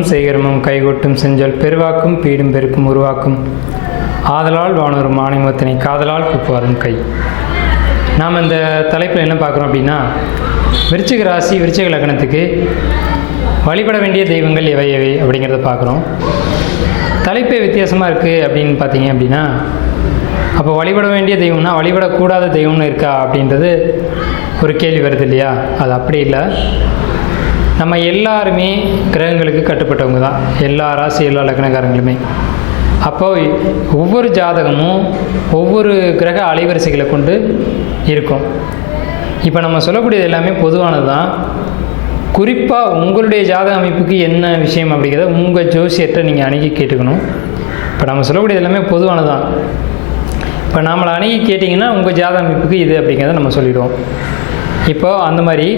நாமமும் செய்கரமும் கைகொட்டும் செஞ்சல் பெருவாக்கும் பீடும் பெருக்கும் உருவாக்கும். ஆதலால் வானொரு மானிமத்தினை காதலால் கூப்பாரும் கை. நாம் இந்த தலைப்பில் என்ன பார்க்குறோம் அப்படின்னா விருச்சிக ராசி விருச்சிக லக்னத்துக்கு வழிபட வேண்டிய தெய்வங்கள் எவை எவை அப்படிங்கிறத பார்க்குறோம். தலைப்பே வித்தியாசமாக இருக்குது அப்படின்னு பார்த்தீங்க அப்படின்னா அப்போ வழிபட வேண்டிய தெய்வம்னா வழிபடக்கூடாத தெய்வம்னு இருக்கா அப்படின்றது ஒரு கேள்வி வருது இல்லையா? அது அப்படி இல்லை. நம்ம எல்லாருமே கிரகங்களுக்கு கட்டுப்பட்டவங்க தான். எல்லா ராசி எல்லா லக்னக்காரங்களுமே. அப்போ ஒவ்வொரு ஜாதகமும் ஒவ்வொரு கிரக அலைவரிசைகளை கொண்டு இருக்கும். இப்போ நம்ம சொல்லக்கூடியது எல்லாமே பொதுவானது தான். குறிப்பாக உங்களுடைய ஜாதக அமைப்புக்கு என்ன விஷயம் அப்படிங்கிறத உங்கள் ஜோசியத்தை நீங்கள் அணுகி கேட்டுக்கணும். இப்போ நம்ம சொல்லக்கூடியது எல்லாமே பொதுவானது தான். இப்போ நம்மளை அணுகி கேட்டிங்கன்னா உங்கள் ஜாதக அமைப்புக்கு இது அப்படிங்கிறத நம்ம சொல்லிடுவோம். இப்போ அந்த மாதிரி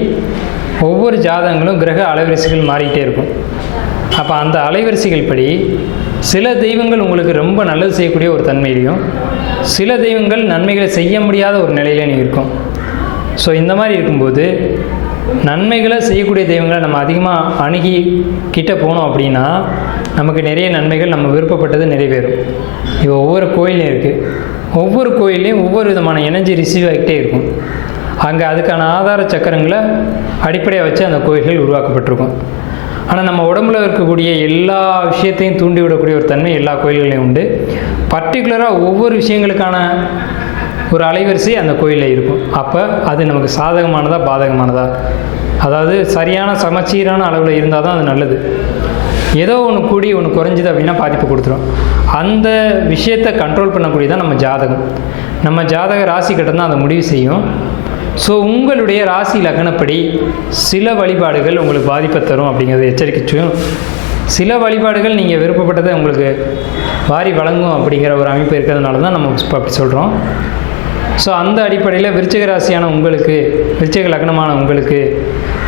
ஒவ்வொரு ஜாதகங்களும் கிரக அலைவரிசைகள் மாறிக்கிட்டே இருக்கும். அப்போ அந்த அலைவரிசைகள் படி சில தெய்வங்கள் உங்களுக்கு ரொம்ப நல்லது செய்யக்கூடிய ஒரு தன்மையிலையும் சில தெய்வங்கள் நன்மைகளை செய்ய முடியாத ஒரு நிலையிலையும் இருக்கும். ஸோ இந்த மாதிரி இருக்கும்போது நன்மைகளை செய்யக்கூடிய தெய்வங்களை நம்ம அதிகமாக அணுகி கிட்ட போனோம் அப்படின்னா நமக்கு நிறைய நன்மைகள் நம்ம விருப்பப்பட்டது நிறைவேறும். இப்போ ஒவ்வொரு கோயிலையும் இருக்குது ஒவ்வொரு கோயிலையும் ஒவ்வொரு விதமான எனர்ஜி ரிசீவ் ஆகிட்டே இருக்கும். அங்கே அதுக்கான ஆதார சக்கரங்களை அடிப்படையாக வச்சு அந்த கோயில்கள் உருவாக்கப்பட்டிருக்கும். ஆனால் நம்ம உடம்புல இருக்கக்கூடிய எல்லா விஷயத்தையும் தூண்டிவிடக்கூடிய ஒரு தன்மை எல்லா கோயில்களையும் உண்டு. பர்டிகுலராக ஒவ்வொரு விஷயங்களுக்கான ஒரு அலைவரிசை அந்த கோயிலில் இருக்கும். அப்போ அது நமக்கு சாதகமானதா பாதகமானதா? அதாவது சரியான சமச்சீரான அளவில் இருந்தால் தான் அது நல்லது. ஏதோ ஒன்று கூடி ஒன்று குறைஞ்சிது அப்படின்னா பாதிப்பு கொடுத்துரும். அந்த விஷயத்தை கண்ட்ரோல் பண்ணக்கூடியதான் நம்ம ஜாதகம். நம்ம ஜாதக ராசி கட்டம் தான் அதை முடிவு செய்யும். ஸோ உங்களுடைய ராசி லக்னப்படி சில வழிபாடுகள் உங்களுக்கு பாதிப்பை தரும் அப்படிங்கிறத எச்சரிக்கைச்சும் சில வழிபாடுகள் நீங்கள் விருப்பப்பட்டதை உங்களுக்கு வாரி வழங்கும் அப்படிங்கிற ஒரு அமைப்பு இருக்கிறதுனால தான் நம்ம இப்போ அப்படி சொல்கிறோம் ஸோ அந்த அடிப்படையில் விருச்சிக ராசியான உங்களுக்கு விருச்சிக லக்னமான உங்களுக்கு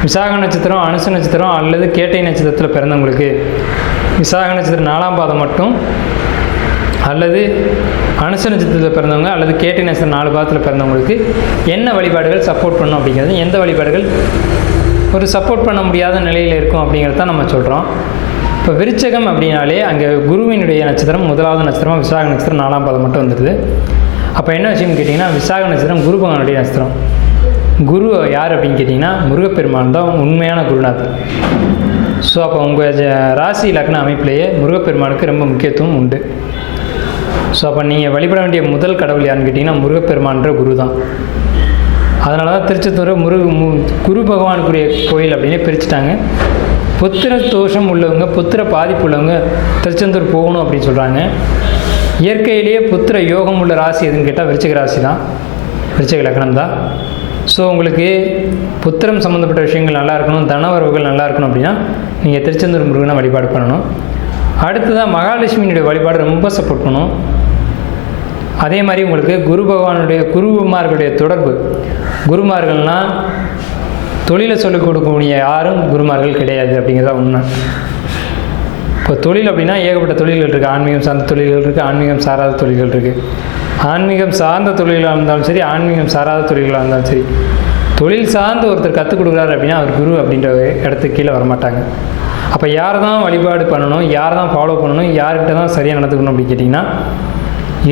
விசாக நட்சத்திரம் அனுச நட்சத்திரம் அல்லது கேட்டை நட்சத்திரத்தில் பிறந்தவங்களுக்கு விசாக நட்சத்திரம் நாலாம் பாதம் மட்டும் அல்லது அனுச நட்சத்திரத்தில் பிறந்தவங்க அல்லது கேட்டை நட்சத்திரம் நாலு பாதத்தில் பிறந்தவங்களுக்கு என்ன வழிபாடுகள் சப்போர்ட் பண்ணும் அப்படிங்கிறது? எந்த வழிபாடுகள் ஒரு சப்போர்ட் பண்ண முடியாத நிலையில் இருக்கும் அப்படிங்கிறத தான் நம்ம சொல்கிறோம் இப்போ விருச்சகம் அப்படின்னாலே அங்கே குருவினுடைய நட்சத்திரம் முதலாவது நட்சத்திரம் விசாக நட்சத்திரம் நாலாம் பாதம் மட்டும் வந்துடுது. அப்போ என்ன விஷயம்னு கேட்டிங்கன்னா விசாக நட்சத்திரம் குரு பகவானுடைய நட்சத்திரம். குரு யார் அப்படின்னு கேட்டிங்கன்னா முருகப்பெருமான் தான் உண்மையான குருநாதர். ஸோ அப்போ உங்கள் ராசி லக்ன அமைப்பிலேயே முருகப்பெருமானுக்கு ரொம்ப முக்கியத்துவம் உண்டு. ஸோ அப்போ நீங்கள் வழிபட வேண்டிய முதல் கடவுள் யாருன்னு கேட்டிங்கன்னா முருகப்பெருமான்ற குரு தான் அதனால தான் திருச்செந்தூர் முருக மு குரு பகவானுக்குரிய கோயில் அப்படின்னு பிரிச்சுட்டாங்க. புத்திர தோஷம் உள்ளவங்க புத்திர பாதிப்பு உள்ளவங்க திருச்செந்தூர் போகணும் அப்படின்னு சொல்கிறாங்க இயற்கையிலேயே புத்திர யோகம் உள்ள ராசி எதுன்னு கேட்டால் விருச்சிக ராசி தான் விருச்சிக லக்னம் தான் ஸோ உங்களுக்கு புத்திரம் சம்மந்தப்பட்ட விஷயங்கள் நல்லா இருக்கணும் தனவரவுகள் நல்லா இருக்கணும் அப்படின்னா நீங்கள் திருச்செந்தூர் முருகனை வழிபாடு பண்ணணும். அடுத்ததாக மகாலட்சுமியினுடைய வழிபாடு ரொம்ப சப்போர்ட் பண்ணும். அதே மாதிரி உங்களுக்கு குரு பகவானுடைய குருமார்களுடைய தொடர்பு. குருமார்கள்னால் தொழிலை சொல்லிக் கொடுக்கக்கூடிய யாரும் குருமார்கள் கிடையாது அப்படிங்கிறதா உண்மை. இப்போ தொழில் அப்படின்னா ஏகப்பட்ட தொழில்கள் இருக்குது ஆன்மீகம் சார்ந்த தொழில்கள் இருக்குது ஆன்மீகம் சாராத தொழில்கள் இருக்குது ஆன்மீகம் சார்ந்த தொழில்களாக இருந்தாலும் சரி ஆன்மீகம் சாராத தொழில்களாக இருந்தாலும் சரி. தொழில் சார்ந்து ஒருத்தர் கற்றுக் கொடுக்குறாரு அப்படின்னா அவர் குரு அப்படின்ற இடத்துக்கு கீழே வரமாட்டாங்க. அப்போ யாரை தான் வழிபாடு பண்ணணும் யாரை தான் ஃபாலோ பண்ணணும் யார்கிட்ட தான் சரியாக நடந்துக்கணும் அப்படின்னு கேட்டிங்கன்னா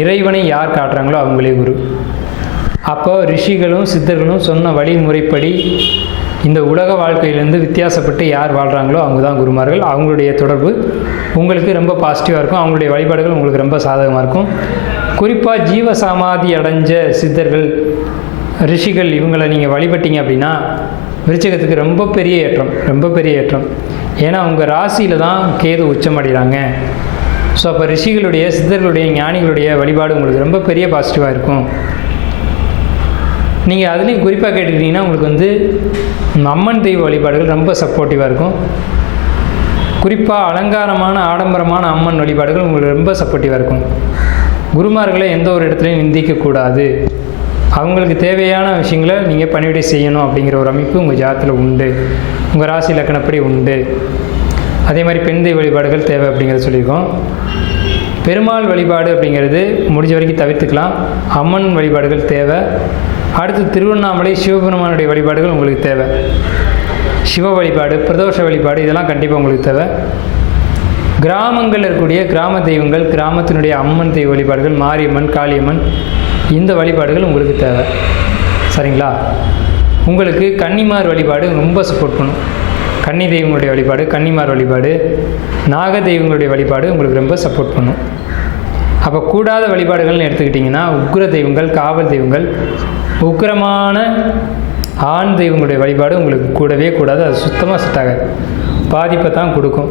இறைவனை யார் காட்டுறாங்களோ அவங்களே குரு. அப்போ ரிஷிகளும் சித்தர்களும் சொன்ன வழிமுறைப்படி இந்த உலக வாழ்க்கையிலேருந்து வித்தியாசப்பட்டு யார் வாழ்கிறாங்களோ அவங்க தான் குருமார்கள். அவங்களுடைய தொடர்பு உங்களுக்கு ரொம்ப பாசிட்டிவாக இருக்கும். அவங்களுடைய வழிபாடுகள் உங்களுக்கு ரொம்ப சாதகமாக இருக்கும். குறிப்பாக ஜீவ சமாதி அடைஞ்ச சித்தர்கள் ரிஷிகள் இவங்களை நீங்கள் வழிபட்டீங்க அப்படின்னா விருச்சகத்துக்கு ரொம்ப பெரிய ஏற்றம் ரொம்ப பெரிய ஏற்றம். ஏன்னா உங்கள் ராசியில் தான் கேது உச்சமடைகிறாங்க ஸோ அப்போ ரிஷிகளுடைய சித்தர்களுடைய ஞானிகளுடைய வழிபாடு உங்களுக்கு ரொம்ப பெரிய பாசிட்டிவாக இருக்கும். நீங்கள் அதுலேயும் குறிப்பாக கேட்டுக்கிட்டிங்கன்னா உங்களுக்கு வந்து அம்மன் தெய்வ வழிபாடுகள் ரொம்ப சப்போர்ட்டிவாக இருக்கும். குறிப்பாக அலங்காரமான ஆடம்பரமான அம்மன் வழிபாடுகள் உங்களுக்கு ரொம்ப சப்போர்ட்டிவாக இருக்கும். குருமார்களை எந்த ஒரு இடத்துலையும் நிந்திக்கக்கூடாது. அவங்களுக்கு தேவையான விஷயங்களை நீங்கள் பணிவிடை செய்யணும் அப்படிங்கிற ஒரு அமைப்பு உங்கள் ஜாத்தில் உண்டு. உங்கள் ராசி லக்கணப்படி உண்டு. அதே மாதிரி பெண் தெய்வ வழிபாடுகள் தேவை அப்படிங்கிறத சொல்லியிருக்கோம். பெருமாள் வழிபாடு அப்படிங்கிறது முடிஞ்ச வரைக்கும் தவிர்த்துக்கலாம். அம்மன் வழிபாடுகள் தேவை. அடுத்து திருவண்ணாமலை சிவபெருமானுடைய வழிபாடுகள் உங்களுக்கு தேவை. சிவ வழிபாடு பிரதோஷ வழிபாடு இதெல்லாம் கண்டிப்பாக உங்களுக்கு தேவை. கிராமங்களில் இருக்கக்கூடிய கிராம தெய்வங்கள் கிராமத்தினுடைய அம்மன் தெய்வ வழிபாடுகள் மாரியம்மன் காளியம்மன் இந்த வழிபாடுகள் உங்களுக்கு தேவை. சரிங்களா? உங்களுக்கு கன்னிமார் வழிபாடு ரொம்ப சப்போர்ட் பண்ணும். கன்னி தெய்வங்களுடைய வழிபாடு கன்னிமார் வழிபாடு நாக தெய்வங்களுடைய வழிபாடு உங்களுக்கு ரொம்ப சப்போர்ட் பண்ணும். அப்போ கூடாத வழிபாடுகள்னு எடுத்துக்கிட்டிங்கன்னா உக்ர தெய்வங்கள் காவல் தெய்வங்கள் உக்கிரமான ஆண் தெய்வங்களுடைய வழிபாடு உங்களுக்கு கூடவே கூடாது. அது சுத்தமாக செட் ஆகாது. பாதிப்பை தான் கொடுக்கும்.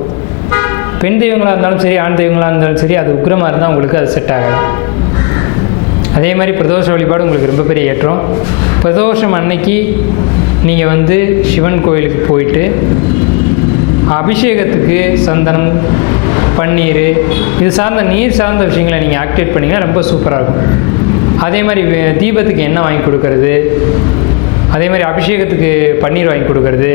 பெண் தெய்வங்களாக இருந்தாலும் சரி ஆண் தெய்வங்களாக இருந்தாலும் சரி அது உக்ரமாக இருந்தால் உங்களுக்கு அது செட் ஆகாது. அதே மாதிரி பிரதோஷ வழிபாடு உங்களுக்கு ரொம்ப பெரிய ஏற்றம். பிரதோஷம் அன்னைக்கு நீங்கள் வந்து சிவன் கோயிலுக்கு போயிட்டு அபிஷேகத்துக்கு சந்தனம் பன்னீர் இது சார்ந்த நீர் சார்ந்த விஷயங்களை நீங்கள் ஆக்டிவேட் பண்ணிங்கன்னா ரொம்ப சூப்பராக இருக்கும். அதே மாதிரி தீபத்துக்கு எண்ணெய் வாங்கி கொடுக்கறது. அதே மாதிரி அபிஷேகத்துக்கு பன்னீர் வாங்கி கொடுக்கறது.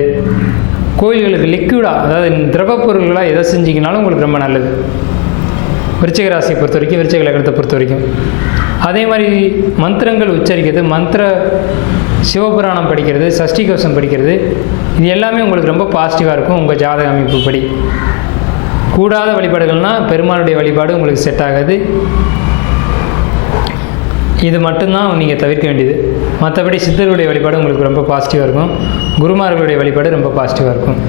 கோயில்களுக்கு லிக்விடாக அதாவது திரவ பொருள்களாக எதை செஞ்சிங்கனாலும் உங்களுக்கு ரொம்ப நல்லது. விருச்சிக ராசியை பொறுத்த வரைக்கும் விருச்சிக லக்னத்தை பொறுத்த வரைக்கும். அதே மாதிரி மந்திரங்கள் உச்சரிக்கிறது மந்திர சிவபுராணம் படிக்கிறது சஷ்டி கவசம் படிக்கிறது. இது எல்லாமே உங்களுக்கு ரொம்ப பாசிட்டிவாக இருக்கும் உங்கள் ஜாதக அமைப்பு படி. கூடாத வழிபாடுகள்னால் பெருமாளுடைய வழிபாடு உங்களுக்கு செட் ஆகாது. இது மட்டும்தான் நீங்கள் தவிர்க்க வேண்டியது. மற்றபடி சித்தர்களுடைய வழிபாடு உங்களுக்கு ரொம்ப பாசிட்டிவாக இருக்கும். குருமார்களுடைய வழிபாடு ரொம்ப பாசிட்டிவாக இருக்கும்.